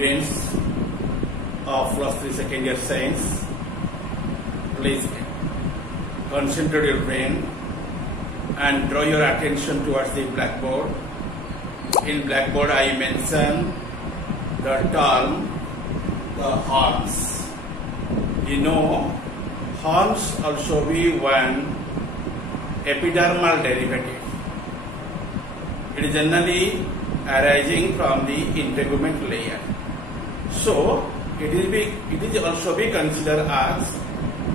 students of +3 second year science, please concentrate your brain and draw your attention towards the blackboard. In blackboard I mention the term the horns. You know, horns also be one epidermal derivative. It is generally arising from the integument layer. So it is also be considered as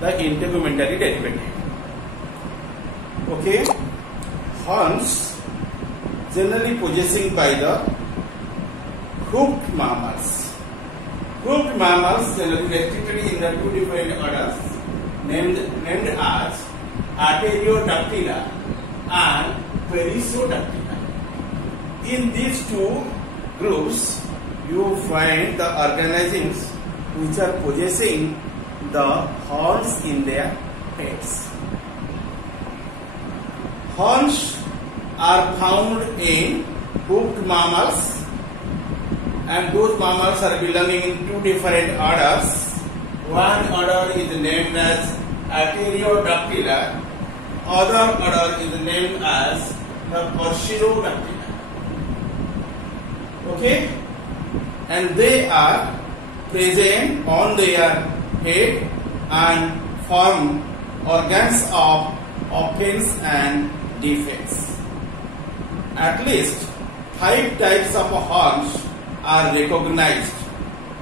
the integumentary derivative. Okay, horns generally possessing by the hoofed mammals. Hoofed mammals generally restricted in the two different orders named as Arteriodactyla and Perissodactyla. In these two groups, you find the organisms which are possessing the horns in their heads. Horns are found in hoofed mammals, and those mammals are belonging in two different orders. One order is named as Arteriodactyla, other order is named as the Perissodactyla. Okay, and they are present on their head and form organs of offense and defense. At least 5 types of horns are recognized,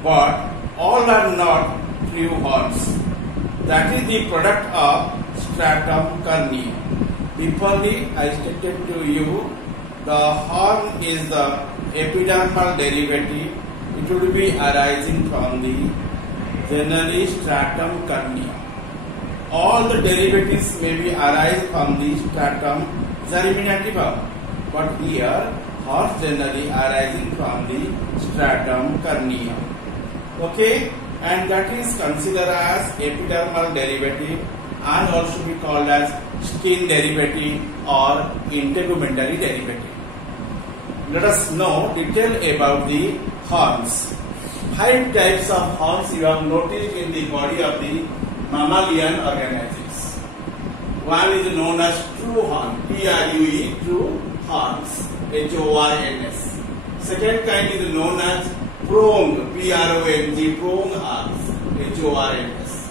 but all are not true horns. That is the product of stratum corneum. Before I stated to you, the horn is the epidermal derivative. It would be arising from the generally stratum corneum. All the derivatives may be arise from the stratum germinativum, but here horns generally arising from the stratum corneum. Okay, and that is considered as epidermal derivative and also be called as skin derivative or integumentary derivative. Let us know detail about the horns. 5 types of horns you have noticed in the body of the mammalian organisms. One is known as true horn, T-R-U-E, true horns, H-O-R-N-S. Second kind is known as prong, P-R-O-N-G, prong horns, H-O-R-N-S.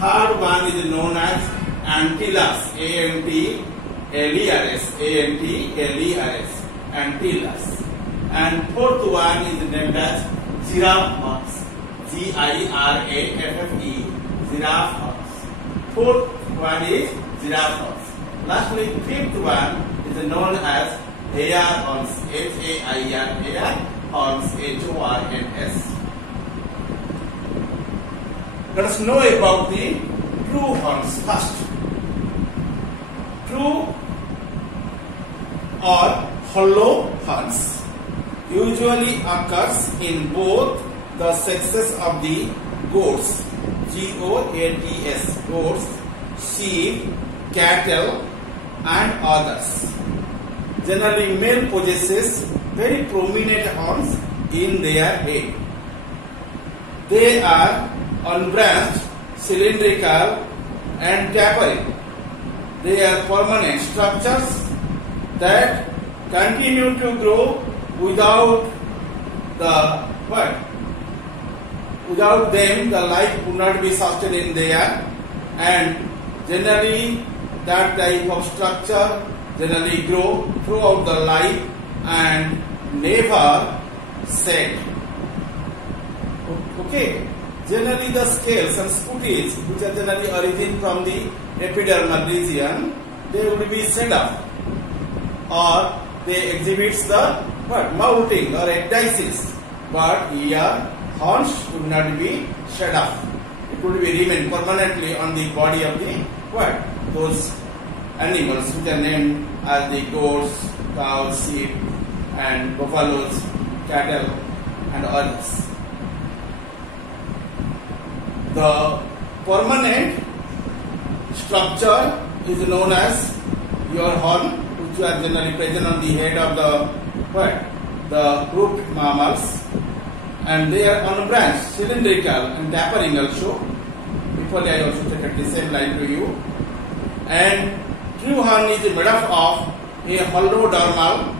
Third one is known as antillus, A-N-T-L-E-R-S, A-N-T-L-E-R-S. Antillus. And fourth one is named as giraffe horns, G-I-R-A-F-F-E, giraffe horns. Fourth one is giraffe horns. Lastly, fifth one is known as hair horns, H-A-I-R, hair horns, H-O-R-N-S. Let us know about the true horns first. True or hollow horns usually occurs in both the sexes of the goats, G-O-A-T-S, goats, sheep, cattle and others. Generally male possesses very prominent horns in their head. They are unbranched, cylindrical and tapering. They are permanent structures that continue to grow without them the life would not be sustained in there, and generally that type of structure generally grow throughout the life and never set. Okay, generally the scales and scutes which are generally origin from the epidermal region, they would be set up or they exhibits the mouting or ecdysis, but here horns would not be shed off. It would be remain permanently on the body of the those animals which are named as the goats, cows, sheep and buffaloes, cattle and others. The permanent structure is known as your horn, which are generally present on the head of the hoofed mammals, and they are unbranched, cylindrical and tapering also. Equally, I also take the same line to you. And true horn is made up of a hollow dermal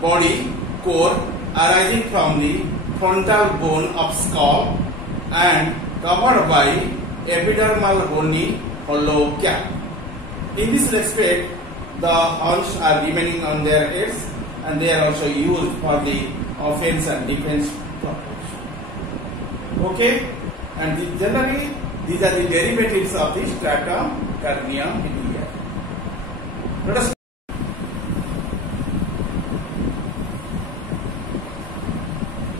body core arising from the frontal bone of skull and covered by epidermal bony hollow cap. In this respect, the horns are remaining on their heads and they are also used for the offense and defense purpose. Okay, and generally these are the derivatives of the stratum corneum in here. Let us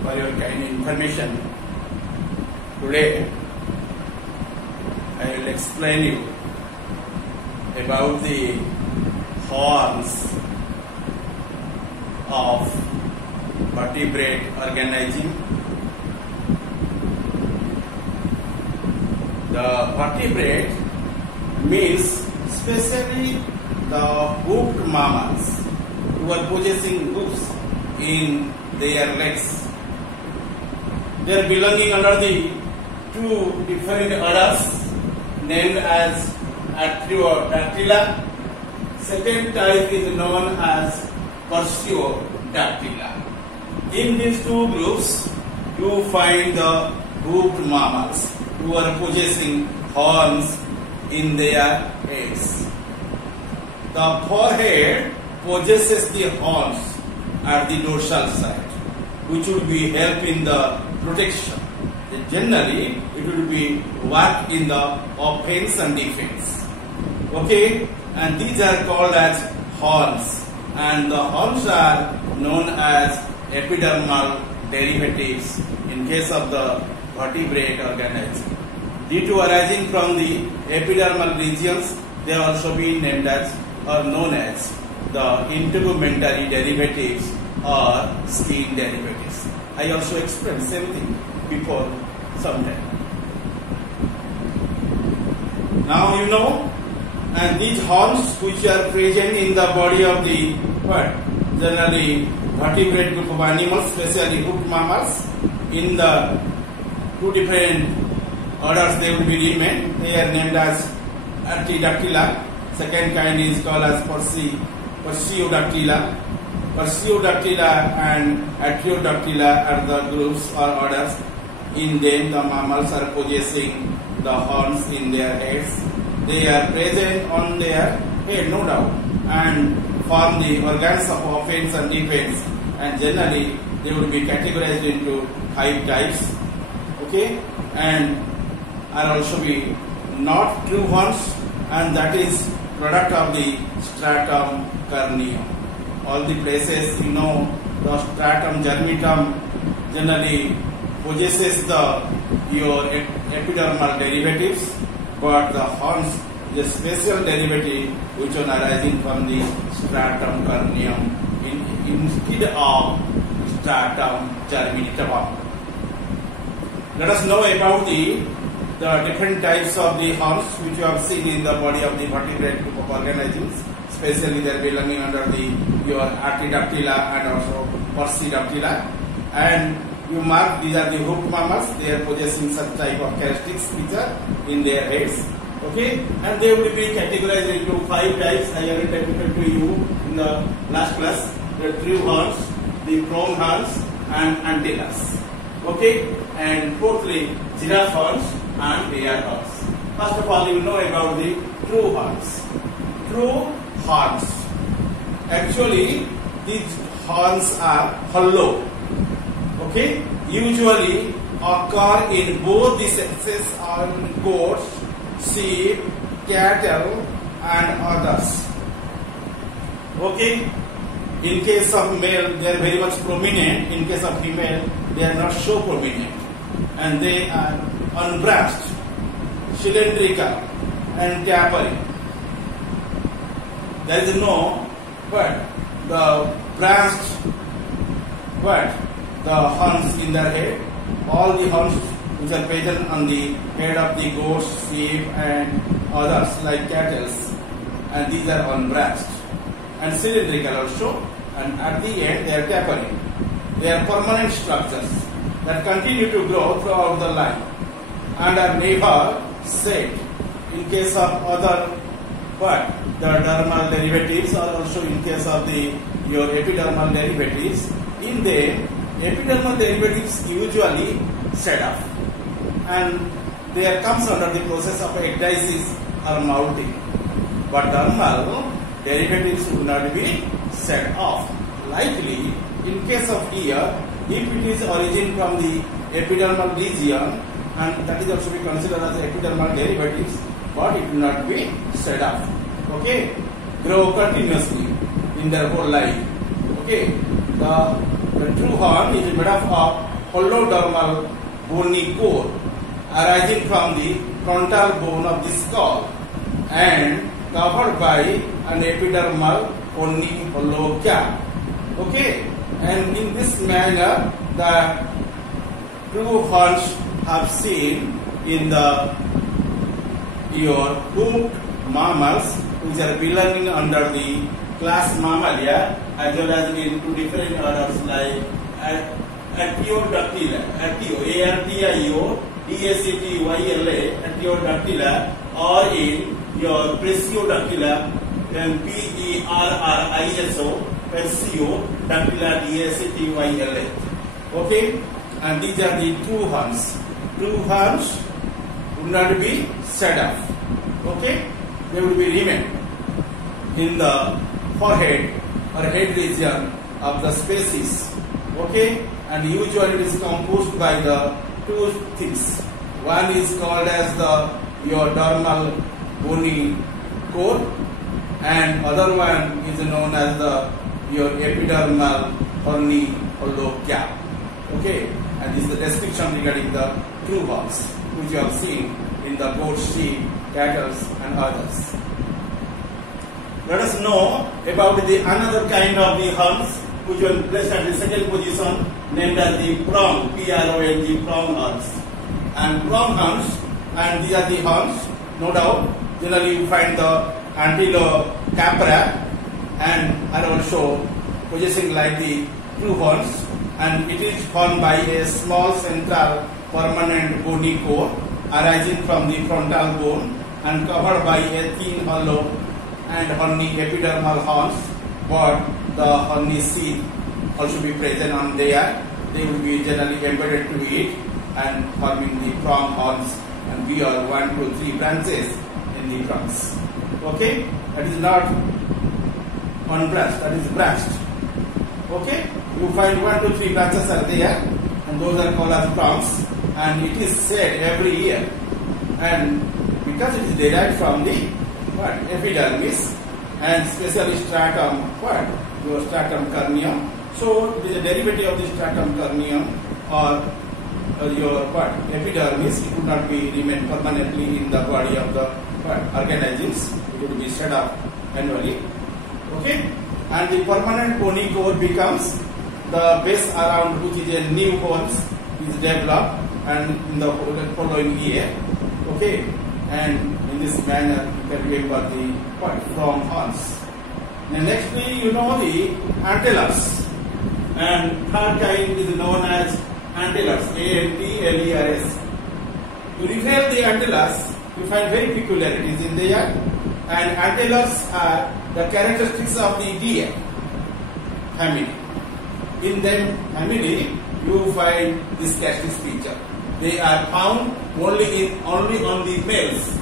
for your kind information today I will explain you about the horns of vertebrate organism. The vertebrate means especially the hoofed mammals who are possessing hoofs in their legs. They are belonging under the two different orders named as Artiodactyla. Second type is known as Core-8. In these two groups, you find the hoofed mammals who are possessing horns in their heads. The forehead possesses the horns at the dorsal side, which will be help in the protection. Generally, it will be work in the offense and defense. Okay, and these are called as horns, and the horns are known as epidermal derivatives in case of the vertebrate organism. Due to arising from the epidermal regions, they are also being named as or known as the integumentary derivatives or skin derivatives. I also explained same thing before sometime. Now you know, and these horns which are present in the body of the generally vertebrate group of animals, especially hoofed mammals, in the two different orders they will be remain. They are named as Artiodactyla. Second kind is called as Core-8. Core-8 and Artiodactyla are the groups or orders. In them, the mammals are possessing the horns in their heads. They are present on their head, no doubt, and form the organs of offense and defense. And generally, they will be categorized into 5 types. Okay, and are also be not true horns, and that is product of the stratum corneum. All the places you know the stratum germatum generally possesses your epidermal derivatives, but the horns is a special derivative which one arising from the stratum corneum instead of stratum germinatum. Let us know about the different types of the horns which you have seen in the body of the vertebrate group of organisms. Especially they are belonging under your Artiodactyla and also Core-8. And you mark these are the hoofed mammals. They are possessing such type of characteristics which are in their heads. Okay, and they will be categorized into 5 types. I already presented to you in the last class. The true horns, the prone horns, and antennas. Okay, and fourthly, giraffe horns and bear horns. First of all, you know about the true horns. True horns. Actually, these horns are hollow. Okay, usually occur in both the sexes on goats, sheep, cattle, and others. Okay, in case of male, they are very much prominent. In case of female, they are not so prominent, and they are unbranched, cylindrical, and tapering. There is no the branched the horns in their head. All the horns which are present on the head of the goats, sheep, and others like cattle, and these are unbranched and cylindrical also, and at the end they are tapering. They are permanent structures that continue to grow throughout the life and are never set. In case of other the dermal derivatives, or also in case of your epidermal derivatives, in them epidermal derivatives usually set off, and there comes under the process of ecdysis or molting. But dermal derivatives would not be set off. Likely, in case of ear, if it is origin from the epidermal region, and that is also be considered as epidermal derivatives, but it will not be set off. Okay, grow continuously in their whole life. Okay, the true horn is made up of hollow dermal bony core arising from the frontal bone of the skull and covered by an epidermal bony hollow cap. Okay, and in this manner the true horns have seen in your hoofed mammals, which are belonging under the class Mammalia, as well as in two different orders like Artiodactyla, Artio, D-A-C-T-Y-L-A, Artiodactyla, or in your Presiodactyla, P-E-R-R-I-S-O, Presiodactyla, D-A-C-T-Y-L-A. Okay, and these are the true horns. True horns would not be set off. Okay, they would be remain in the forehead or head region of the species. Okay, and usually it is composed by the two things. One is called as your dermal bony core, and other one is known as your epidermal horny hollow cap. Okay, and this is the description regarding the true horns, which you have seen in the goat, sheep, cattle, and others. Let us know about the another kind of the horns, which will placed at the second position, named as the prong, P-R-O-N-G, prong horns. And prong horns, and these are the horns, no doubt. Generally, you find the antilocapra and are also possessing like the true horns, and it is formed by a small central permanent bony core arising from the frontal bone and covered by a thin hollow and horny epidermal horns, but the horny sheath also be present on there. They will be generally embedded to it and forming the prong horns, and we are 1, 2, 3 branches in the trunks. Okay, that is not unbranched, that is branched. Okay, you find 1, 2, 3 branches are there, and those are called as prongs, and it is said every year, and because it is derived from the epidermis and specially stratum your stratum corneum. So it is a derivative of the stratum corneum or your epidermis. It would not be remain permanently in the body of the organisms. It would be set up annually. Okay, and the permanent bony core becomes the base around which is a new horns is developed and in the following year. Okay, and in this manner you can remember the prong horns. And nextly, you know the antlers, and third kind is known as antlers, A-N-T-L-E-R-S. To reveal the antlers, you find very peculiarities in there, and antlers are the characteristics of the deer family. In them family, you find this characteristic feature. They are found only on the males.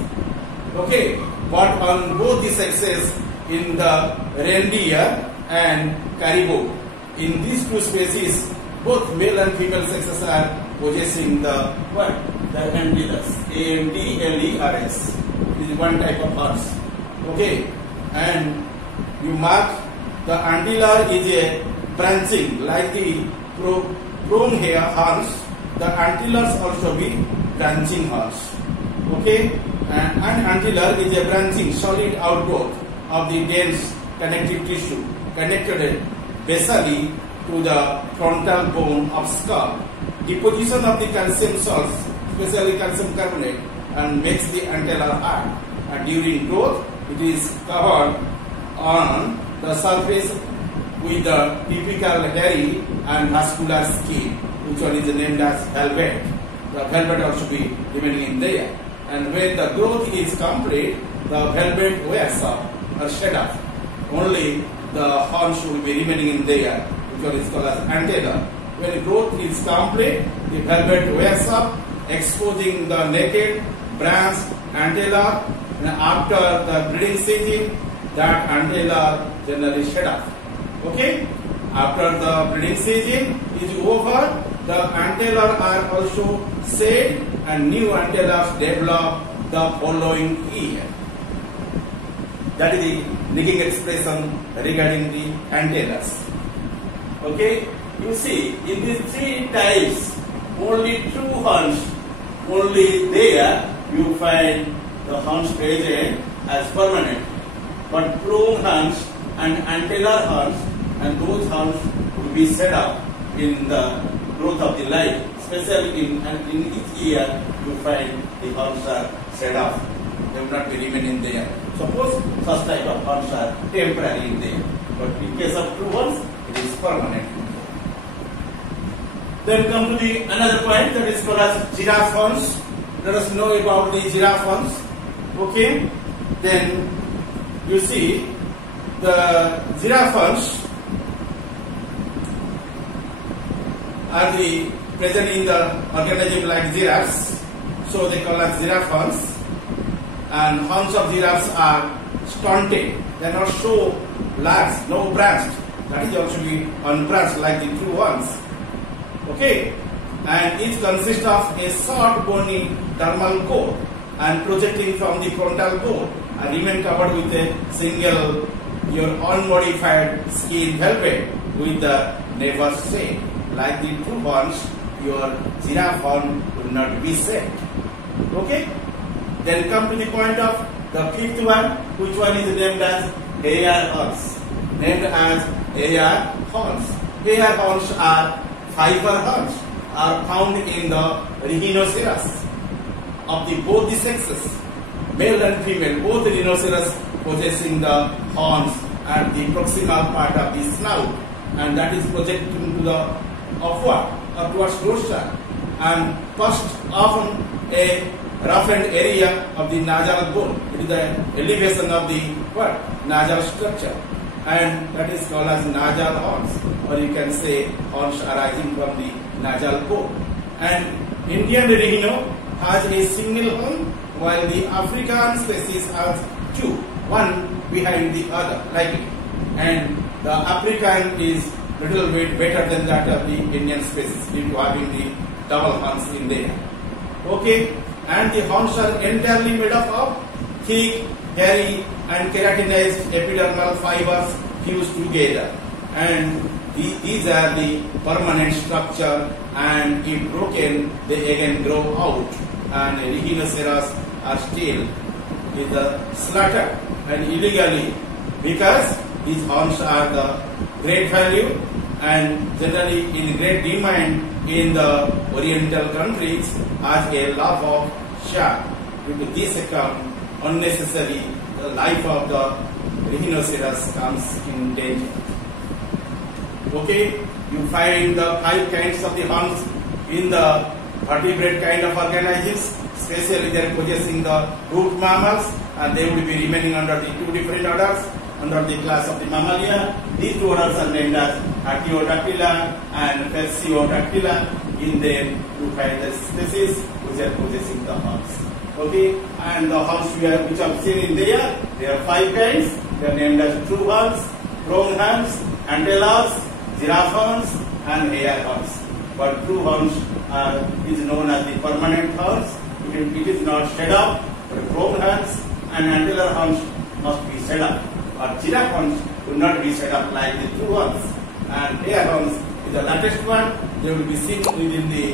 Okay, but on both the sexes, in the reindeer and caribou. In these two species, both male and female sexes are possessing the antlers, A-N-T-L-E-R-S. This is one type of horse. Okay, and you mark the antler is a branching like the prone hair horns. The antlers also be branching horns. Okay, and an antler is a branching solid outgrowth of the dense connective tissue connected basally to the frontal bone of skull. Deposition of the calcium salts, especially calcium carbonate, and makes the antler hard. And during growth, it is covered on the surface with the typical hairy and vascular skin, which one is named as velvet. The velvet also be remaining in there. And when the growth is complete, the velvet wears off or shed off. Only the horns will be remaining in there, which one is called as antler. When growth is complete, the velvet wears off, exposing the naked branch antler, and after the breeding season, that antler generally shed off. Okay? After the breeding season is over, the antler are also shed and new antlers develop the following year. That is the nicking expression regarding the antlers. Okay? You see, in these three types, only true horns, only there you find the horns present as permanent. But prone horns and antler horns, and those horns will be set up in the growth of the life. Especially in each year, you find the horns are set up. They will not be remaining there. Suppose such type of horns are temporary in there. But in case of true horns, it is permanent. Then come to the another point, that is called as giraffe horns. Let us know about the giraffe horns. Okay? Then you see the giraffe horns are the present in the organism like giraffes, so they call as giraffe horns. And horns of giraffes are stunted, they are not so large, no branched. That is also be unbranched like the true ones. Okay, and it consists of a short bony dermal coat and projecting from the frontal bone and remain covered with a single your unmodified skin velvet with the never shed. Like the true horns, your giraffe horn will not be shed. Okay? Then come to the point of the fifth one, which one is named as hair horns. Named as hair horns. Hair horns are fiber horns, are found in the rhinoceros of both the sexes, male and female, both the rhinoceros possessing the horns at the proximal part of the snout, and that is projecting to the upwards dorsal, and first often a roughened area of the nasal bone. It is the elevation of the nasal structure, and that is called as nasal horns, or you can say horns arising from the nasal bone. And Indian rhino has a single horn, while the African species has two, one behind the other, like it. And the African is little bit better than that of the Indian species due to having the double horns in there. Okay, and the horns are entirely made up of thick, hairy and keratinized epidermal fibers fused together, and these are the permanent structure, and if broken they again grow out, and rhinoceros are still with the slaughtered and illegally because these horns are the great value and generally in great demand in the oriental countries as a love of shark. Due to this account, unnecessarily the life of the rhinoceros comes in danger. Okay, you find the 5 kinds of the horns in the vertebrate kind of organisms, especially they are possessing the root mammals, and they will be remaining under the 2 different orders under the class of the Mammalia. These 2 orders are named as Archaeodactyla and Perseodactyla. In them you find the species which are possessing the horns. Okay, and the horns which are seen in there are 5 kinds. They are named as true horns, prone horns, antellas, giraffe horns and hair horns. But true horns is known as the permanent horns. It is not shed up, but prone horns and antellar horns must be shed up. Or giraffe horns will not be set up like the true horns. And hair horns is the latest one. They will be seen within the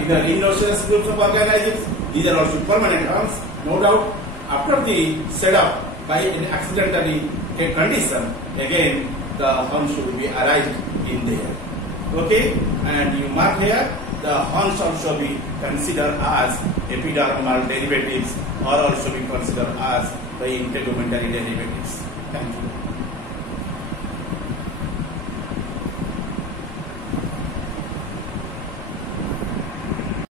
in the rhinoceros groups of organisms. These are also permanent horns, no doubt. After the setup by an accidentally condition, again the horns will be arrived in there. Okay, and you mark here the horns also be considered as epidermal derivatives or also be considered as the integumentary derivatives. Thank you.